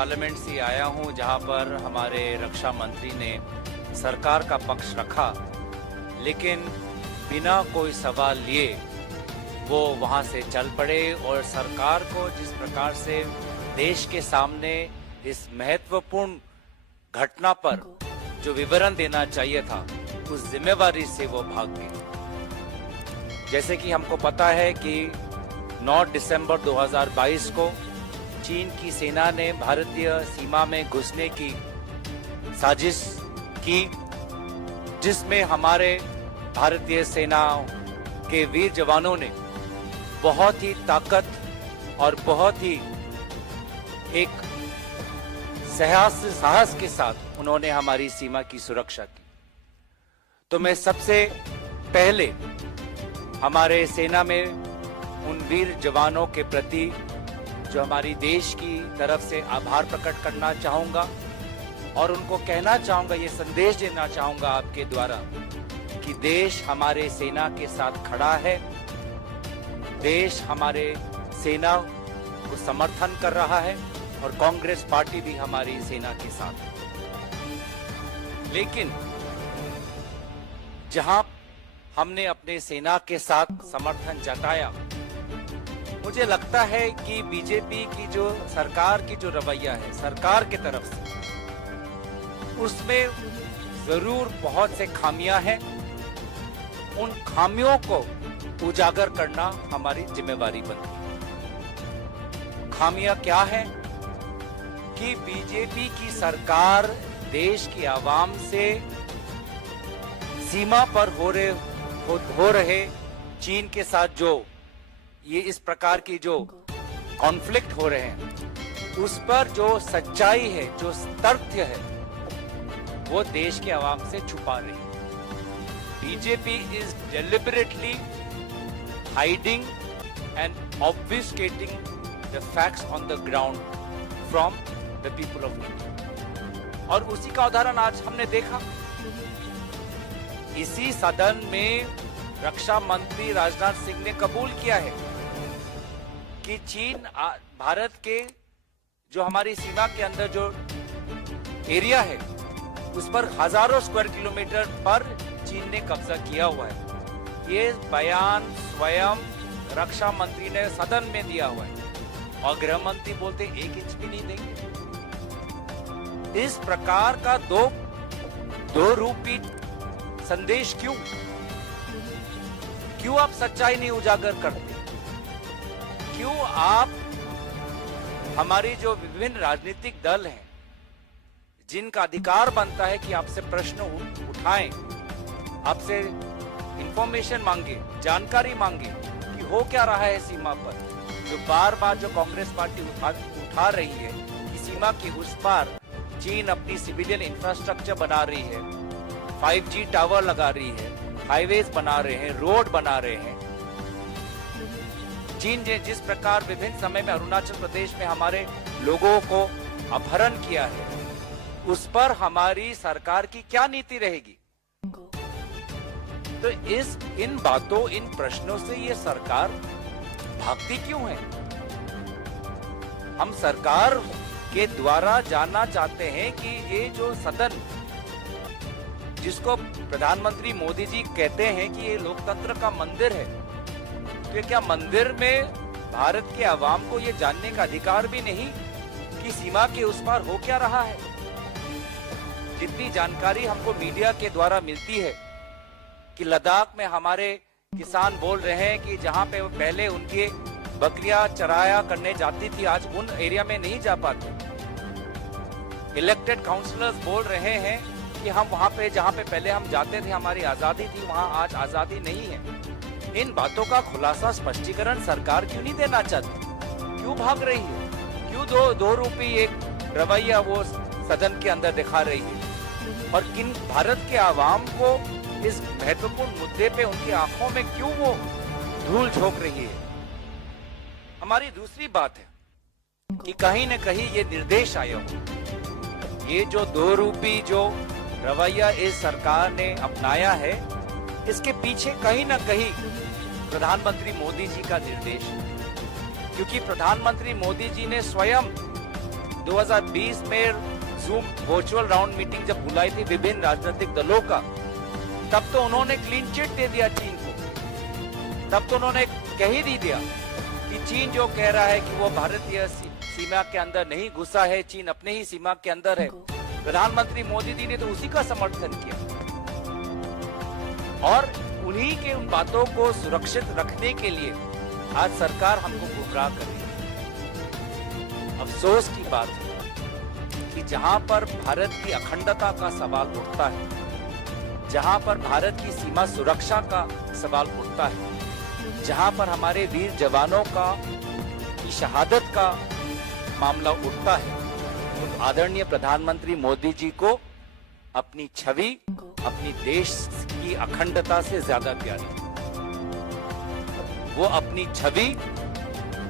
Parliament से आया हूं, जहां पर हमारे रक्षा मंत्री ने सरकार का पक्ष रखा, लेकिन बिना कोई सवाल लिए वो वहां से चल पड़े और सरकार को जिस प्रकार से देश के सामने इस महत्वपूर्ण घटना पर जो विवरण देना चाहिए था, उस जिम्मेवारी से वो भाग गए। जैसे कि हमको पता है कि 9 दिसंबर 2022 को चीन की सेना ने भारतीय सीमा में घुसने की साजिश की, जिसमें हमारे भारतीय सेना के वीर जवानों ने बहुत ही ताकत और बहुत ही एक साहस के साथ उन्होंने हमारी सीमा की सुरक्षा की। तो मैं सबसे पहले हमारे सेना में उन वीर जवानों के प्रति जो हमारी देश की तरफ से आभार प्रकट करना चाहूंगा और उनको कहना चाहूंगा, ये संदेश देना चाहूंगा आपके द्वारा कि देश हमारे सेना के साथ खड़ा है, देश हमारे सेना को समर्थन कर रहा है और कांग्रेस पार्टी भी हमारी सेना के साथ है। लेकिन जहां हमने अपने सेना के साथ समर्थन जताया, मुझे लगता है कि बीजेपी की जो सरकार की जो रवैया है सरकार की तरफ से, उसमें जरूर बहुत से खामियां हैं। उन खामियों को उजागर करना हमारी जिम्मेवारी बनती है। खामियां क्या है कि बीजेपी की सरकार देश की आवाम से सीमा पर हो रहे चीन के साथ जो ये इस प्रकार की जो कॉन्फ्लिक्ट हो रहे हैं, उस पर जो सच्चाई है, जो तथ्य है, वो देश के आवाम से छुपा रही है। BJP is deliberately hiding and obfuscating the facts on the ground from the people of India. और उसी का उदाहरण आज हमने देखा। इसी सदन में रक्षा मंत्री राजनाथ सिंह ने कबूल किया है कि चीन भारत के जो हमारी सीमा के अंदर जो एरिया है, उस पर हजारों स्क्वायर किलोमीटर पर चीन ने कब्जा किया हुआ है। ये बयान स्वयं रक्षा मंत्री ने सदन में दिया हुआ है और गृह मंत्री बोलते 1 इंच भी नहीं देंगे। इस प्रकार का दो रूपी संदेश क्यों आप सच्चाई नहीं उजागर करते? क्यों आप हमारी जो विभिन्न राजनीतिक दल हैं, जिनका अधिकार बनता है कि आपसे प्रश्न उठाएं, आपसे इंफॉर्मेशन मांगे, जानकारी मांगे कि हो क्या रहा है सीमा पर, जो बार बार जो कांग्रेस पार्टी उठा रही है कि सीमा की उस पार चीन अपनी सिविलियन इंफ्रास्ट्रक्चर बना रही है, 5G टावर लगा रही है, हाईवेज बना रहे हैं, रोड बना रहे हैं। चीन ने जिस प्रकार विभिन्न समय में अरुणाचल प्रदेश में हमारे लोगों को अपहरण किया है, उस पर हमारी सरकार की क्या नीति रहेगी? तो इन बातों, इन प्रश्नों से ये सरकार भागती क्यों है? हम सरकार के द्वारा जानना चाहते हैं कि ये जो सदन, जिसको प्रधानमंत्री मोदी जी कहते हैं कि ये लोकतंत्र का मंदिर है, तो ये क्या मंदिर में भारत के आवाम को ये जानने का अधिकार भी नहीं कि सीमा के उस पार हो क्या रहा है? जितनी जानकारी हमको मीडिया के द्वारा मिलती है कि लद्दाख में हमारे किसान बोल रहे हैं कि जहां पे पहले उनके बकरियां चराया करने जाती थी, आज उन एरिया में नहीं जा पाते। इलेक्टेड काउंसलर्स बोल रहे हैं कि हम वहां पे जहां पे पहले हम जाते थे, हमारी आजादी थी, वहां आज आजादी नहीं है। इन बातों का खुलासा, स्पष्टीकरण सरकार क्यों नहीं देना चाहती? क्यों भाग रही है? क्यों दो रूपी एक रवैया वो सदन के अंदर दिखा रही है? और किन भारत के आवाम को इस महत्वपूर्ण मुद्दे पे उनकी आंखों में क्यों वो धूल झोंक रही है? हमारी दूसरी बात है कि कहीं न कहीं ये निर्देश आया हो, ये जो दो रूपी जो रवैया इस सरकार ने अपनाया है, इसके पीछे कहीं न कहीं प्रधानमंत्री मोदी जी का निर्देश है। क्योंकि प्रधानमंत्री मोदी जी ने स्वयं 2020 में जूम वर्चुअल राउंड मीटिंग जब बुलाई थी विभिन्न राजनीतिक दलों का, तब तो उन्होंने क्लीन चिट दे दिया चीन को। तब तो उन्होंने कह ही दिया कि चीन जो कह रहा है कि वो भारतीय सीमा के अंदर नहीं घुसा है, चीन अपने ही सीमा के अंदर है। प्रधानमंत्री मोदी जी ने तो उसी का समर्थन किया और उन्हीं के उन बातों को सुरक्षित रखने के लिए आज सरकार हमको गुमराह कर रही है। अफसोस की बात है कि जहां पर भारत की अखंडता का सवाल उठता है, जहां पर भारत की सीमा सुरक्षा का सवाल उठता है, जहां पर हमारे वीर जवानों की शहादत का मामला उठता है, तो आदरणीय प्रधानमंत्री मोदी जी को अपनी छवि, अपनी देश की अखंडता से ज्यादा प्यारी। वो अपनी छवि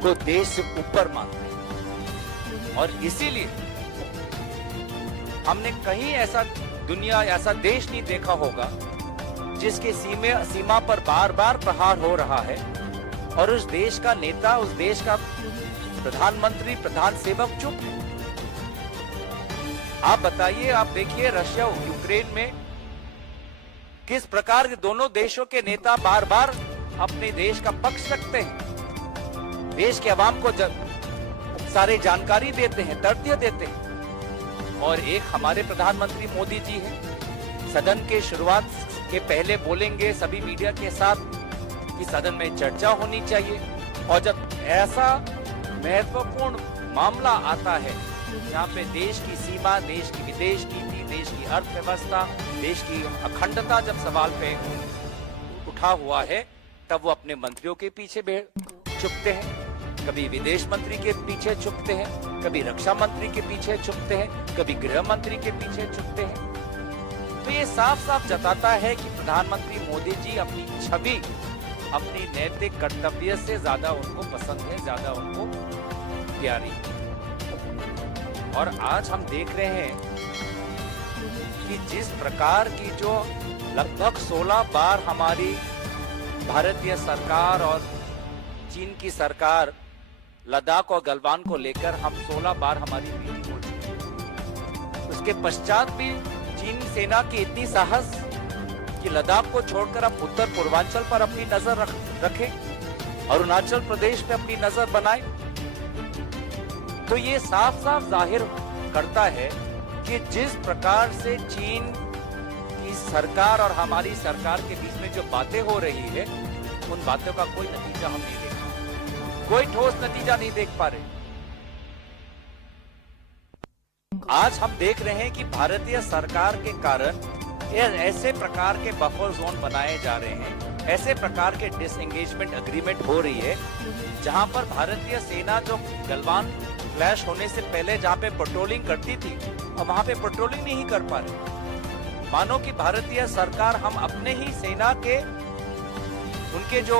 को देश से ऊपर मानते हैं और इसीलिए हमने कहीं ऐसा दुनिया, ऐसा देश नहीं देखा होगा जिसके सीमा पर बार बार प्रहार हो रहा है और उस देश का नेता, उस देश का प्रधानमंत्री, प्रधान सेवक चुप है। आप बताइए, आप देखिए रशिया यूक्रेन में किस प्रकार के दोनों देशों के नेता बार बार अपने देश का पक्ष रखते हैं, देश के अवाम को सारे जानकारी देते हैं, तथ्य देते हैं। और एक हमारे प्रधानमंत्री मोदी जी हैं, सदन के शुरुआत के पहले बोलेंगे सभी मीडिया के साथ कि सदन में चर्चा होनी चाहिए। और जब ऐसा महत्वपूर्ण मामला आता है जहाँ पे देश की सीमा, देश की विदेश नीति, देश की अर्थव्यवस्था, देश की अखंडता जब सवाल पे उठा हुआ है, तब वो अपने मंत्रियों के पीछे छुपते हैं, कभी विदेश मंत्री के पीछे छुपते हैं, कभी रक्षा मंत्री के पीछे छुपते हैं, कभी गृह मंत्री के पीछे छुपते हैं। तो ये साफ साफ जताता है कि प्रधानमंत्री मोदी जी अपनी छवि, अपनी नैतिक कर्तव्य से ज्यादा उनको पसंद है, ज्यादा उनको प्यारी। और आज हम देख रहे हैं कि जिस प्रकार की जो लगभग 16 बार हमारी भारतीय सरकार और चीन की सरकार लद्दाख और गलवान को लेकर हम 16 बार हमारी मीटिंग हो चुकी है। उसके पश्चात भी चीन सेना की इतनी साहस कि लद्दाख को छोड़कर अब उत्तर पूर्वांचल पर अपनी नजर रखे, अरुणाचल प्रदेश पे अपनी नजर बनाए। तो ये साफ साफ जाहिर करता है कि जिस प्रकार से चीन की सरकार और हमारी सरकार के बीच में जो बातें हो रही है, उन बातों का कोई नतीजा हम नहीं देख पा, कोई ठोस नतीजा नहीं देख पा रहे। आज हम देख रहे हैं कि भारतीय सरकार के कारण ऐसे प्रकार के बफर जोन बनाए जा रहे हैं, ऐसे प्रकार के डिसएंगेजमेंट एग्रीमेंट हो रही है, जहां पर भारतीय सेना जो गलवान क्लैश होने से पहले जहां पे पेट्रोलिंग करती थी, और वहां पे पेट्रोलिंग नहीं कर पा रहे। मानो कि भारतीय सरकार हम अपने ही सेना के उनके जो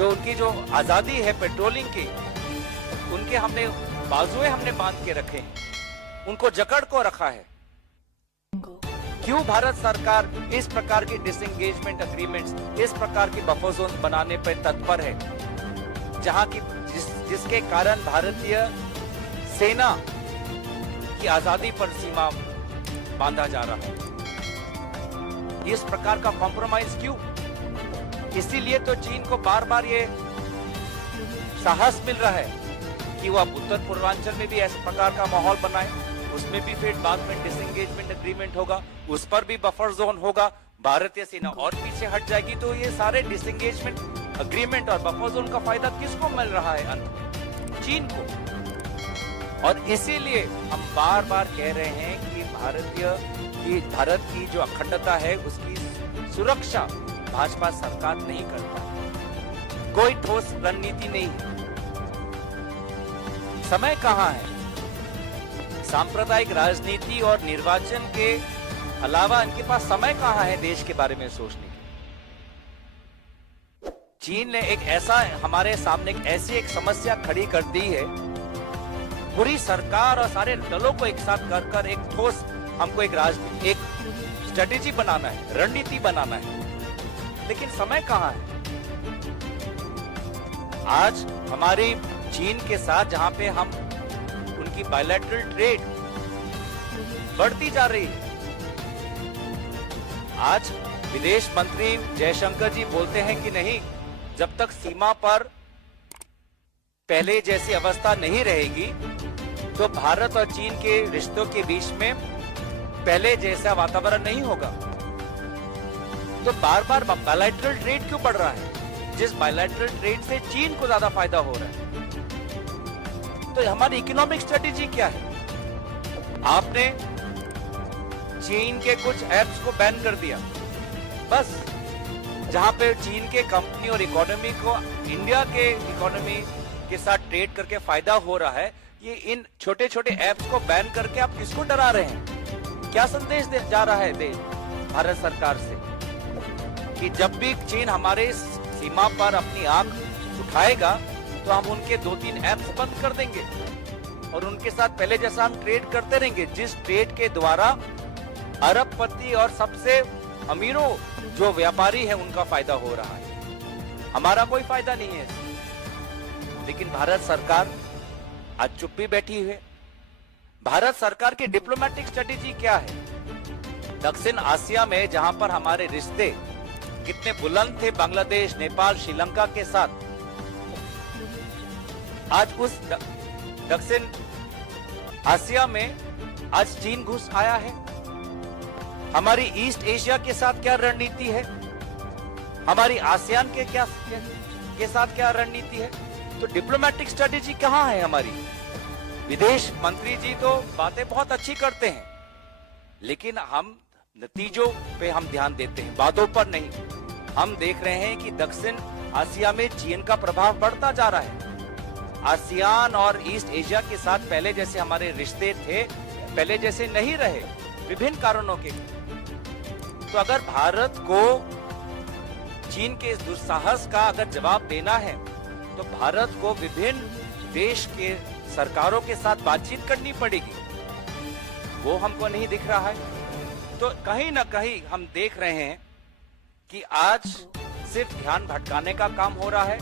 उनकी जो आजादी है पेट्रोलिंग की, उनके हमने बाजुएं हमने बांध के रखे हैं, उनको जकड़ को रखा है। क्यों भारत सरकार इस प्रकार की डिसएंगेजमेंट एग्रीमेंट्स, इस प्रकार की बफर जोन बनाने पर तत्पर है, जहां की जिसके कारण भारतीय सेना की आजादी पर सीमा बांधा जा रहा है? इस प्रकार का कॉम्प्रोमाइज क्यों? इसीलिए तो चीन को बार बार ये साहस मिल रहा है कि वो अब उत्तर पूर्वांचल में भी इस प्रकार का माहौल बनाए, उसमें भी फिर बाद में डिसएंगेजमेंट एग्रीमेंट होगा, उस पर भी बफर जोन होगा, भारतीय सेना और पीछे हट जाएगी। तो ये सारे डिसएंगेजमेंट एग्रीमेंट और बफर जोन का फायदा किसको मिल रहा है? अंत में चीन को। और इसीलिए हम बार बार कह रहे हैं कि भारत की जो अखंडता है, उसकी सुरक्षा भाजपा सरकार नहीं करता, कोई ठोस रणनीति नहीं है। समय कहां है? सांप्रदायिक राजनीति और निर्वाचन के अलावा इनके पास समय कहां है देश के बारे में सोचने के? चीन ने एक ऐसा हमारे सामने एक समस्या खड़ी कर दी है, पूरी सरकार और सारे दलों को एक साथ कर एक ठोस हमको एक स्ट्रेटेजी बनाना है, रणनीति बनाना है, लेकिन समय कहां है? आज हमारी चीन के साथ जहां पे हम उनकी बायलैटरल ट्रेड बढ़ती जा रही है। आज विदेश मंत्री जयशंकर जी बोलते हैं कि नहीं, जब तक सीमा पर पहले जैसी अवस्था नहीं रहेगी तो भारत और चीन के रिश्तों के बीच में पहले जैसा वातावरण नहीं होगा। तो बार बार बायलैटरल ट्रेड क्यों बढ़ रहा है, जिस बायलैटरल ट्रेड से चीन को ज्यादा फायदा हो रहा है? तो हमारी इकोनॉमिक स्ट्रेटेजी क्या है? आपने चीन के कुछ एप्स को बैन कर दिया, बस जहां पे चीन के कंपनी और इकोनॉमी को इंडिया के इकोनॉमी के साथ ट्रेड करके फायदा हो रहा है, ये इन छोटे छोटे एप्स को बैन करके आप किसको डरा रहे हैं? क्या संदेश जा रहा है देश भारत सरकार से कि जब भी चीन हमारे सीमा पर अपनी आंख उठाएगा तो हम उनके 2-3 एप्स बंद कर देंगे और उनके साथ पहले जैसा हम ट्रेड करते रहेंगे, जिस ट्रेड के द्वारा अरबपति और सबसे अमीरों जो व्यापारी है उनका फायदा हो रहा है। हमारा कोई फायदा नहीं है। लेकिन भारत सरकार आज चुप भी बैठी है। भारत सरकार की डिप्लोमेटिक स्ट्रेटेजी क्या है? दक्षिण आसिया में जहां पर हमारे रिश्ते कितने बुलंद थे बांग्लादेश, नेपाल, श्रीलंका के साथ, आज उस दक्षिण आसिया में आज चीन घुस आया है। हमारी ईस्ट एशिया के साथ क्या रणनीति है? हमारी आसियान के साथ क्या रणनीति है? तो डिप्लोमेटिक स्ट्रेटेजी कहां है हमारी? विदेश मंत्री जी तो बातें बहुत अच्छी करते हैं, लेकिन हम नतीजों पे हम ध्यान देते हैं, बातों पर नहीं। हम देख रहे हैं कि दक्षिण आसिया में चीन का प्रभाव बढ़ता जा रहा है। आसियान और ईस्ट एशिया के साथ पहले जैसे हमारे रिश्ते थे, पहले जैसे नहीं रहे, विभिन्न कारणों के। तो अगर भारत को चीन के इस दुस्साहस का अगर जवाब देना है तो भारत को विभिन्न देश के सरकारों के साथ बातचीत करनी पड़ेगी। वो हमको नहीं दिख रहा है। तो कहीं ना कहीं हम देख रहे हैं कि आज सिर्फ ध्यान भटकाने का काम हो रहा है,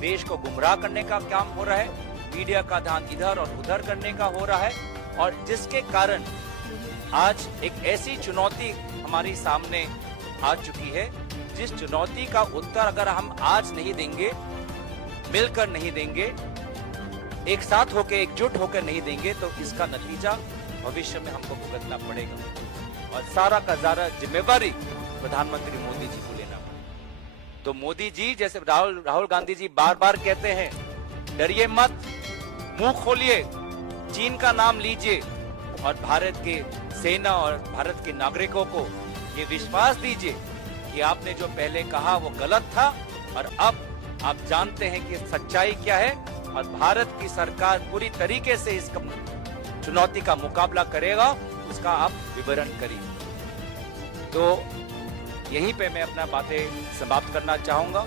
देश को गुमराह करने का काम हो रहा है, मीडिया का ध्यान इधर और उधर करने का हो रहा है, और जिसके कारण आज एक ऐसी चुनौती हमारी सामने आ चुकी है, जिस चुनौती का उत्तर अगर हम आज नहीं देंगे, मिलकर नहीं देंगे, एक साथ होकर एकजुट होकर नहीं देंगे, तो इसका नतीजा भविष्य में हमको भुगतना पड़ेगा। और सारा का सारा जिम्मेवारी प्रधानमंत्री मोदी जी को लेना पड़ेगा। तो मोदी जी जैसे राहुल गांधी जी बार बार कहते हैं, डरिए मत, मुंह खोलिए, चीन का नाम लीजिए और भारत के सेना और भारत के नागरिकों को ये विश्वास दीजिए कि आपने जो पहले कहा वो गलत था और अब आप जानते हैं कि सच्चाई क्या है और भारत की सरकार पूरी तरीके से इस चुनौती का मुकाबला करेगा, उसका आप विवरण करिए। तो यहीं पे मैं अपना बातें समाप्त करना चाहूंगा।